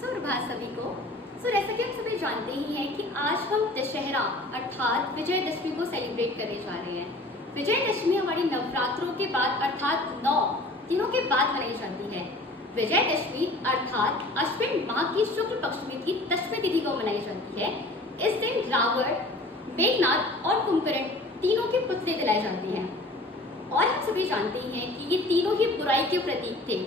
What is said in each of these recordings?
सुप्रभात सभी को। जैसा कि हम सभी जानते ही हैं कि आज हम दशहरा अर्थात विजयदशमी को सेलिब्रेट करने जा रहे हैं। विजयदशमी हमारी नवरात्रों के बाद अर्थात 9 दिनों के बाद मनाई जाती है। विजयदशमी अर्थात अश्विन माह की शुक्ल पक्ष में की दशमी तिथि को मनाई जाती है। इस दिन रावण, मेघनाद और कुंभकर्ण तीनों के पुतले जलाए जाते हैं और हम सभी जानते ही हैं कि ये तीनों ही बुराई के प्रतीक थे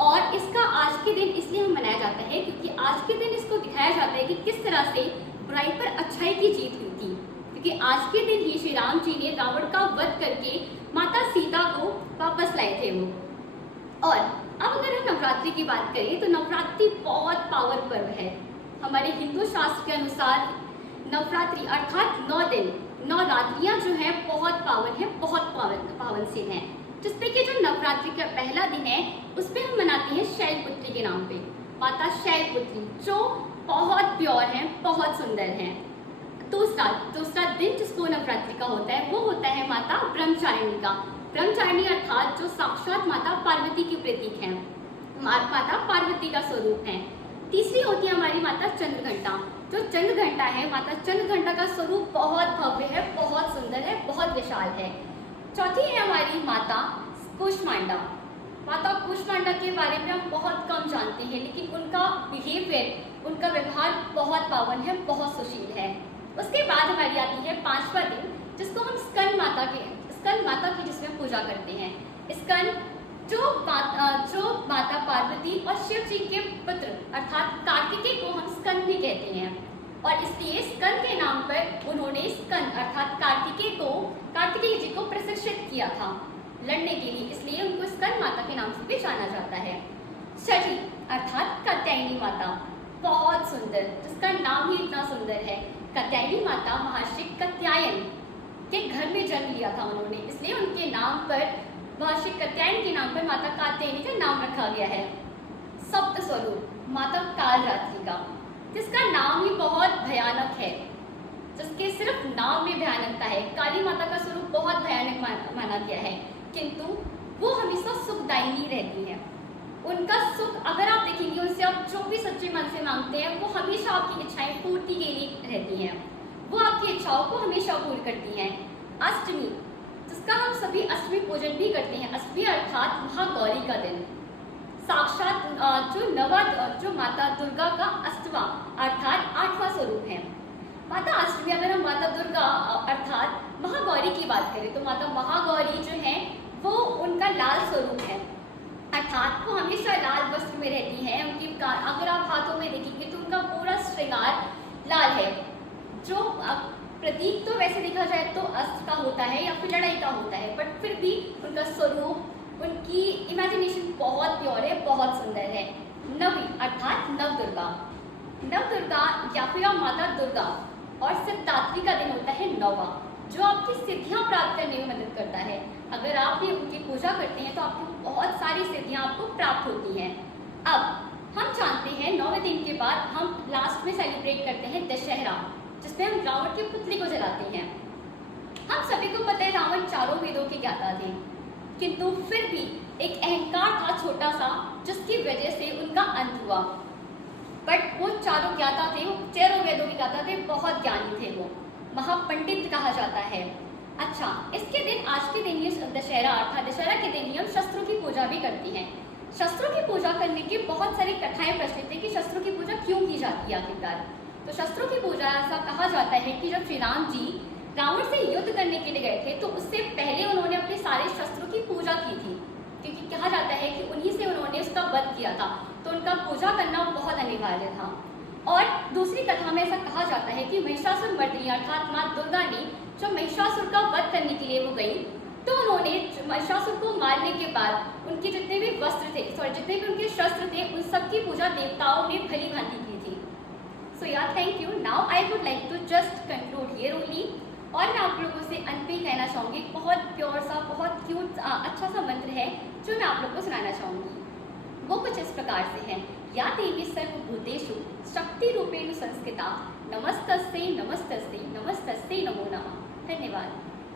और इसका आज के दिन इसलिए हम मनाया जाता है क्योंकि आज के दिन इसको दिखाया जाता है कि किस तरह से बुराई पर अच्छाई की जीत हुई थी। क्योंकि आज के दिन ही श्री राम जी ने रावण का वध करके माता सीता को वापस लाए थे वो। और अब अगर हम नवरात्रि की बात करें तो नवरात्रि बहुत पावर पर्व है। हमारे हिंदू शास्त्र के अनुसार नवरात्रि अर्थात 9 दिन 9 रात्रियां जो है बहुत पावन है, बहुत पावन से हैं। जिसपे कि जो नवरात्रि का पहला दिन है उसपे हम मनाते हैं शैलपुत्री के नाम पे, माता शैलपुत्री जो बहुत प्योर है, बहुत सुंदर है। दूसरा दिन जिसको नवरात्रि का होता है वो होता है माता ब्रह्मचारिणी का। ब्रह्मचारिणी अर्थात जो साक्षात माता पार्वती के प्रतीक है, माता पार्वती का स्वरूप है। तीसरी होती है हमारी माता चंद्रघंटा। जो चंद्रघंटा है, माता चंद्रघंटा का स्वरूप बहुत भव्य है, बहुत सुंदर है, बहुत विशाल है। चौथी है हमारी माता कूष्मांडा। माता कूष्मांडा के बारे में हम बहुत कम जानते हैं, लेकिन उनका बिहेवियर, उनका व्यवहार बहुत पावन है, बहुत सुशील है। उसके बाद हमारी आती है 5वां दिन जिसको हम स्कंद माता की जिसमें पूजा करते हैं। स्कंद जो माता पार्वती और शिव जी के पुत्र अर्थात कार्तिकेय को हम स्कंद भी कहते हैं और इसलिए स्कंद के नाम पर उन्होंने स्कंद अर्थात कार्तिकेय जी को प्रशिक्षित किया था लड़ने के लिए, इसलिए उनको स्कंद माता के नाम से भी जाना जाता है। छठी अर्थात कात्यायनी माता, बहुत सुंदर, जिसका नाम ही इतना सुंदर है। कात्यायनी माता महर्षि कात्यायन के घर में जन्म लिया था उन्होंने, इसलिए उनके नाम पर महर्षि कात्यायन के नाम पर माता कात्यायनी का नाम रखा गया है। सप्त स्वरूप माता कालरात्रि का, जिसका नाम ही बहुत भयानक है, जिसके सिर्फ नाम में भयानकता है। काली माता का स्वरूप बहुत भयानक माना गया है, किंतु वो हमेशा सुखदायिनी रहती है। उनका सुख अगर आप देखेंगे, उनसे आप जो भी सच्चे मन से मांगते हैं वो हमेशा आपकी इच्छाएं पूर्ति के लिए रहती हैं, वो आपकी इच्छाओं को हमेशा पूर्ण करती हैं। अष्टमी, जिसका हम सभी अष्टमी पूजन भी करते हैं। अष्टमी अर्थात महागौरी का दिन, साक्षात जो माता दुर्गा का अष्टवां अर्थात 8वां स्वरूप है। माता अष्टमी, अगर हम माता दुर्गा अर्थात महागौरी की बात करें तो माता महागौरी जो है वो उनका लाल स्वरूप है, अर्थात वो हमेशा लाल वस्त्र में रहती है। अगर आप हाथों में देखेंगे तो उनका पूरा श्रृंगार लाल है। जो प्रतीक तो वैसे देखा जाए तो अस्त्र का होता है या फिर लड़ाई का होता है, बट फिर भी उनका स्वरूप, उनकी इमेजिनेशन बहुत प्योर है, बहुत सुंदर है। नवी अर्थात नवदुर्गा या फिर माता दुर्गा और सिद्धात्री का दिन होता है 9वां, जो आपकी सिद्धियां प्राप्त करने में मदद करता है। अगर आप भी उनकी पूजा करते हैं तो आपको बहुत सारी सिद्धियां आपको प्राप्त होती हैं। अब हम जानते हैं 9वें दिन के बाद हम लास्ट में सेलिब्रेट करते हैं दशहरा, जिसमें हम रावण के पुतले को जलाते हैं। हम सभी को पता है रावण चारों वेदों के ज्ञाता थे, किंतु फिर भी एक अहंकार था छोटा सा, जिसकी वजह से उनका अंत हुआ। बट वो चारों ज्ञाता थे, वो चारों वेदों के ज्ञाता थे, बहुत ज्ञानी थे, वो महापंडित कहा जाता है। अच्छा, इसके दिन, आज के दिन ये दशहरा अर्थात दशहरा के दिन ही हम शस्त्रों की पूजा भी करते हैं। शस्त्रों की पूजा करने के बहुत सारी कथाएं प्रचलित है कि शस्त्रों की पूजा क्यों की जाती है आखिरकार। तो शस्त्रों की पूजा ऐसा कहा जाता है कि जब श्री राम जी रावण से युद्ध करने के लिए गए थे तो उससे पहले उन्होंने अपने सारे शस्त्रों की पूजा की थी, क्योंकि कहा जाता है कि उन्हीं से उन्होंने उसका वध किया था, तो उनका पूजा करना बहुत अनिवार्य था। और दूसरी कथा में ऐसा कहा जाता है कि महिषासुर मर्दिनी अर्थात माँ दुर्गा ने जो महिषासुर का वध करने के लिए वो गई, तो उन्होंने महिषासुर को मारने के बाद उनके जितने भी जितने भी उनके शस्त्र थे, उन सबकी पूजा देवताओं ने भली भांति की थी। सो यार, thank you. Now I would like to just conclude here only. और मैं आप लोगों से अंत में कहना चाहूँगी, बहुत प्योर सा, बहुत क्यूट अच्छा सा मंत्र है जो मैं आप लोग को सुनाना चाहूँगी। वो कुछ इस प्रकार से है। या देवी सर्वभूतेषु शक्ति रूपेण संस्थिता, नमस्तस्यै नमस्तस्यै नमस्तस्यै नमो नमः। धन्यवाद।